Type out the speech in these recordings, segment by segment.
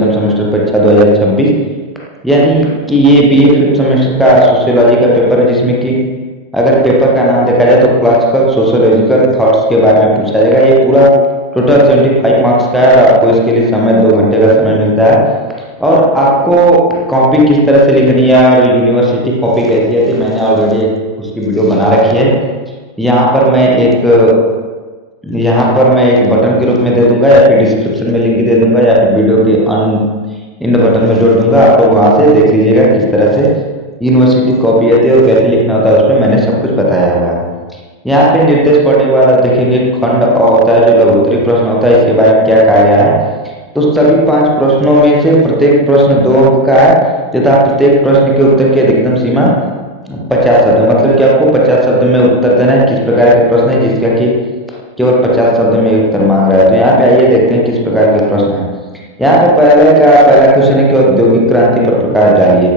पंचम सेमेस्टर परीक्षा 2026, यानी कि ये BA फिफ्थ सेमेस्टर का सोशियोलॉजी का पेपर है, जिसमें कि अगर पेपर का नाम देखा जाए तो क्लासिकल सोशियोलॉजिकल थॉट्स के बारे में पूछा जाएगा। ये पूरा टोटल 75 मार्क्स का है और आपको इसके लिए समय 2 घंटे का समय मिलता है। और आपको कॉपी किस तरह से लिखनी है और यूनिवर्सिटी कॉपी कैसी है, मैंने ऑलरेडी उसकी वीडियो बना रखी है। यहाँ पर मैं एक बटन के रूप में दे दूंगा, या फिर डिस्क्रिप्शन में लिंक दे दूंगा, या फिर वीडियो के इन बटन में जोड़ दूंगा। आप लोग वहाँ से देख लीजिएगा किस तरह से यूनिवर्सिटी कॉपी आती है और कैसे लिखना होता है, उसमें मैंने सब कुछ बताया हुआ है। यहाँ पे निर्देश पढ़ने के बाद आप देखेंगे खंड होता है, जो लघुत्तरी प्रश्न होता है, इसके बारे में क्या कहा गया है। तो सभी 5 प्रश्नों में से प्रत्येक प्रश्न 2 अंक का है, तथा प्रत्येक प्रश्न के उत्तर की अधिकतम सीमा 50 शब्द, मतलब कि आपको 50 शब्द में उत्तर देना है। किस प्रकार के प्रश्न है जिसका कि केवल 50 शब्द में उत्तर मांग रहा है। तो यहाँ पे आइए देखते हैं किस प्रकार के प्रश्न है। यहाँ पे पहला क्वेश्चन है कि औद्योगिक क्रांति पर प्रकाश डालिए।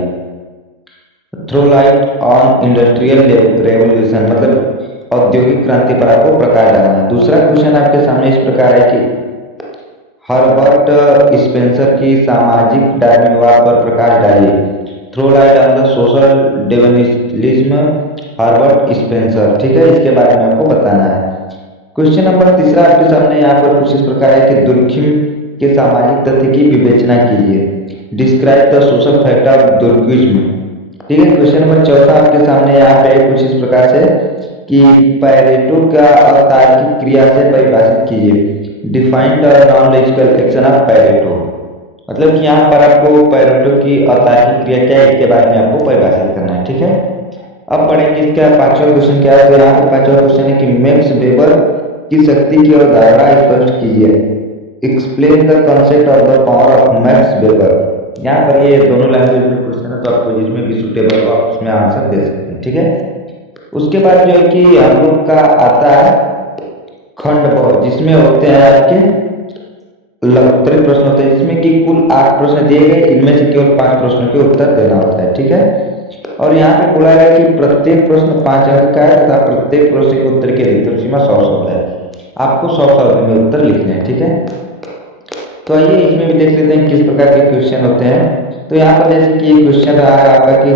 Throw light on industrial revolution, मतलब औद्योगिक क्रांति पर आपको प्रकाश डालना है। दूसरा क्वेश्चन आपके सामने इस प्रकार है कि हर्बर्ट स्पेंसर की सामाजिक डार्विनवाद पर प्रकाश डालिए। Throw light on the social Darwinism, Herbert Spencer. ठीक है, इसके बारे में आपको बताना है। क्वेश्चन नंबर तीसरा आपके सामने यहाँ पर कुछ इस प्रकार है कि दुर्खिम के सामाजिक तथ्य की विवेचना कीजिए। Describe the social fact of Durkheimism. ठीक है, क्वेश्चन नंबर चौथा आपके सामने यहाँ पे कुछ इस प्रकार से कि पैरेटो का अतार्किक क्रिया से परिभाषित कीजिए। Define the non logical action of Pareto, मतलब कि यहाँ पर आपको पैरेटो की अतार्किक क्रिया क्या है, इसके बारे में आपको परिभाषित करना है। ठीक है, अब पढ़ेंगे इसका पांचवा क्वेश्चन क्या है। तो यहाँ पे पांचवा क्वेश्चन है कि मैक्स वेबर की शक्ति की अवधारणा स्पष्ट कीजिए। Explain the concept of the power of max weber. यहाँ पर ये दोनों लैंग्वेज में क्वेश्चन है, तो आपको जिसमें भी सूटेबल हो आप उसमें आंसर दे सकते हैं। ठीक है, उसके बाद जो है कि हम लोग का आता है खंड ब, जिसमें होते हैं आपके लघुत्तरी प्रश्न होते हैं, जिसमें कि कुल 8 प्रश्न दिए गए, इनमें से केवल 5 प्रश्नों के उत्तर देना होता है। ठीक है, और यहाँ पे बोला गया कि प्रत्येक प्रश्न 5 अंक का है तथा प्रत्येक प्रश्न के उत्तर की अधिकतम सीमा 100 शब्द है। आपको 100 शब्द में उत्तर लिखने हैं। ठीक है, तो आइए इसमें भी देख लेते हैं किस प्रकार के क्वेश्चन होते हैं। तो यहाँ पर जैसे कि ये क्वेश्चन रहा है आपका कि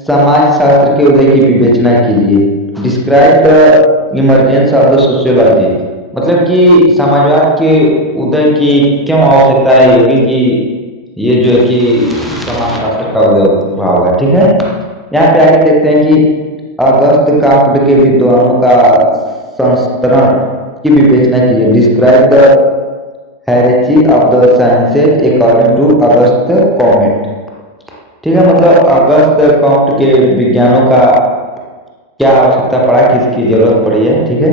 समाज शास्त्र के उदय की विवेचना कीजिए। Describe the emergence of the sociology, मतलब कि समाजवाद के उदय की क्यों आवश्यकता है, योगी की ये जो है कि समाज शास्त्र का उदय हुआ होगा। ठीक है, यहाँ पे आगे देखते हैं कि अगस्त काफ्ट के विद्वानों का संस्करण की विवेचना कीजिए। Describe the hierarchy of the sciences according to August Comte. ठीक है, मतलब अगस्त कॉमेट के विज्ञानों का क्या आवश्यकता पड़ा, किसकी जरूरत पड़ी है। ठीक है,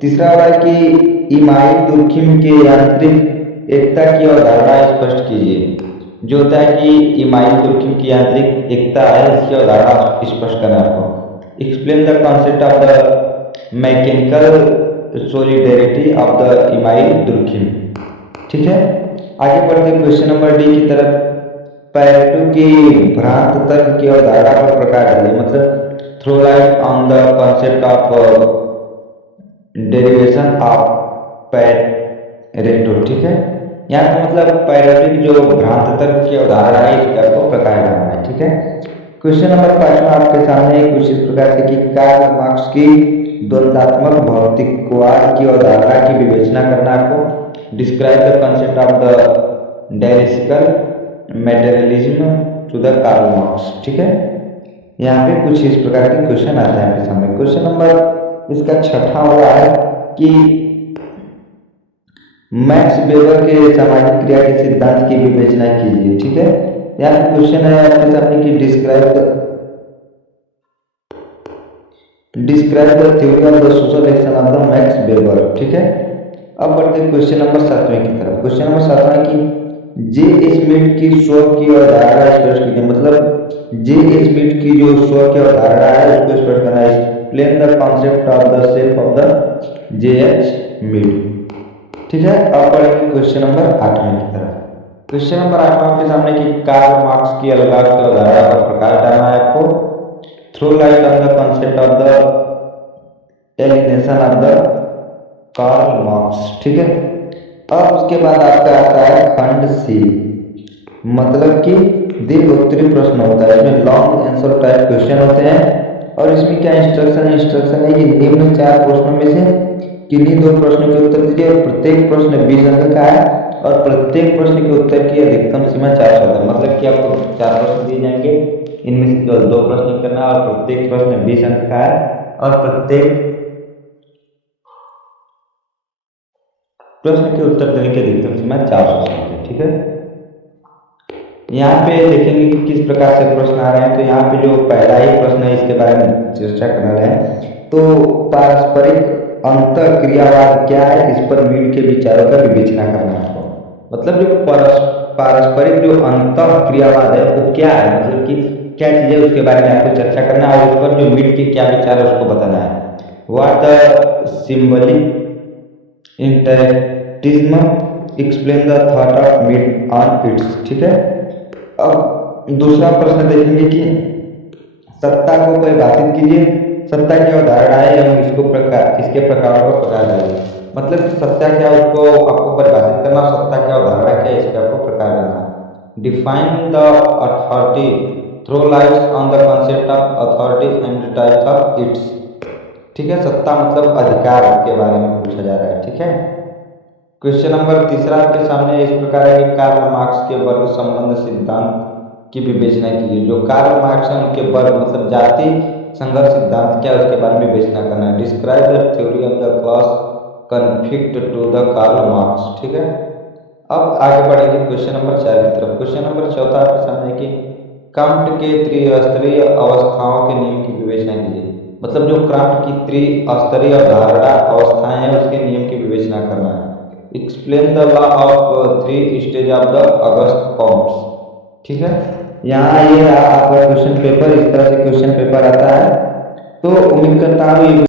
तीसरा वाला है कि इमाइल दुर्खिम के यांत्रिक एकता की अवधारणा स्पष्ट कीजिए। जो होता है कि इमाइल दुर्खिम की यांत्रिक एकता है, इसकी अवधारणा स्पष्ट करना है आपको। Explain the concept of the mechanical solidarity of the email Durkheim. ठीक है, आगे बढ़ते हैं क्वेश्चन नंबर डी की तरफ। पैरेटो की भ्रांत तर्क की अवधारणा पर प्रकाश डालिए, मतलब throw light on the concept of derivation of Pareto. ठीक है, यहाँ पे मतलब पैरेटो की जो भ्रांत तर्क की अवधारणा है, इस पर को प्रकाश डालना है। ठीक है, क्वेश्चन नंबर 5 में आपके सामने कुछ इस प्रकार से कि कार्ल मार्क्स की द्वंद्वात्मक भौतिकवाद की अवधारणा की विवेचना करना आपको। Describe the concept of the dialectical materialism to the Karl Marx. ठीक है, यहाँ पे कुछ इस प्रकार के क्वेश्चन आते हैं आपके सामने। क्वेश्चन नंबर इसका छठा वाला है कि मैक्स वेबर के सामाजिक क्रिया के सिद्धांत की विवेचना कीजिए। ठीक है, यहाँ पे क्वेश्चन है आपके सामने कि describe the theory of the social action of the max weber. ठीक है, अब बढ़ते हैं क्वेश्चन नंबर 7वें की तरफ। क्वेश्चन नंबर 7वां की जे स्मिथ की स्व की अवधारणा स्पष्ट कीजिए, मतलब जे स्मिथ की जो स्व की अवधारणा है उसको स्पष्ट करना है। Explain the concept of the self of the J Smith. ठीक है, अब बढ़ेंगे क्वेश्चन नंबर 8वें की तरफ। क्वेश्चन नंबर 8वां आपके सामने कि कार्ल मार्क्स की अलगाव की अवधारणा पर प्रकाश डालना है आपको। Throw light on the concept of the alienation of the Karl Marx. ठीक है, अब उसके बाद आपका आता है खंड सी, मतलब कि दीर्घ उत्तरीय प्रश्न होता है, इसमें लॉन्ग आंसर टाइप क्वेश्चन होते हैं। और इसमें क्या इंस्ट्रक्शन है कि निम्न 4 प्रश्नों में से किन्हीं 2 प्रश्नों के उत्तर दीजिए और प्रत्येक प्रश्न 20 अंक का है और प्रत्येक प्रश्न के उत्तर की अधिकतम सीमा 400 है। मतलब कि आपको 4 प्रश्न दिए जाएंगे, इनमें से केवल 2 प्रश्न करना और प्रत्येक प्रश्न 20 अंक का है और प्रत्येक प्रश्न के उत्तर देने की अधिकतम सीमा 400 है। ठीक है, यहाँ पे देखेंगे कि किस प्रकार से प्रश्न आ रहे हैं। तो यहाँ पे जो पहला ही प्रश्न है इसके बारे में चर्चा करना है। तो पारस्परिक अंतर क्रियावाद क्या है, इस पर मीड के विचारों का विवेचना करना है। मतलब जो पारस्परिक जो अंतर क्रियावाद है वो क्या है, मतलब कि क्या चीज है, उसके बारे में आपको चर्चा करना है और उस पर जो मीड के क्या विचार है उसको बताना है। What the symbolic interactionism explain the thought of Mead on its. ठीक है, अब दूसरा प्रश्न देखेंगे कि सत्ता को परिभाषित कीजिए, सत्ता की अवधारणा है एवं इसके प्रकारों का प्रकार डालिए। मतलब सत्ता क्या है उसको आपको परिभाषित करना, सत्ता की अवधारणा क्या है इसका आपको प्रकार डालना। Define the authority, throw lights on the concept of authority and types of its. ठीक है, सत्ता मतलब अधिकार के बारे में पूछा जा रहा है। ठीक है, क्वेश्चन नंबर तीसरा आपके सामने इस प्रकार है कि कार्ल मार्क्स के वर्ग संबंध सिद्धांत की विवेचना कीजिए। जो कार्ल मार्क्स है उनके वर्ग मतलब जाति संघर्ष सिद्धांत क्या है उसके बारे में विवेचना करना है। Describe the theory of the class conflict to the Karl Marx. ठीक है, अब आगे बढ़ेंगे क्वेश्चन नंबर 4 की तरफ। क्वेश्चन नंबर 4 आपके सामने है कि कांट के त्रिस्तरीय अवस्थाओं के नियम की विवेचना कीजिए। मतलब जो कांट की त्रिस्तरीय अवधारणा अवस्थाएं हैं उसके नियम की विवेचना करना है। Explain the law of 3 stage of the Auguste Comte's. ठीक है, यहाँ ये आपका क्वेश्चन पेपर, इस तरह से क्वेश्चन पेपर आता है। तो उम्मीद करता हूँ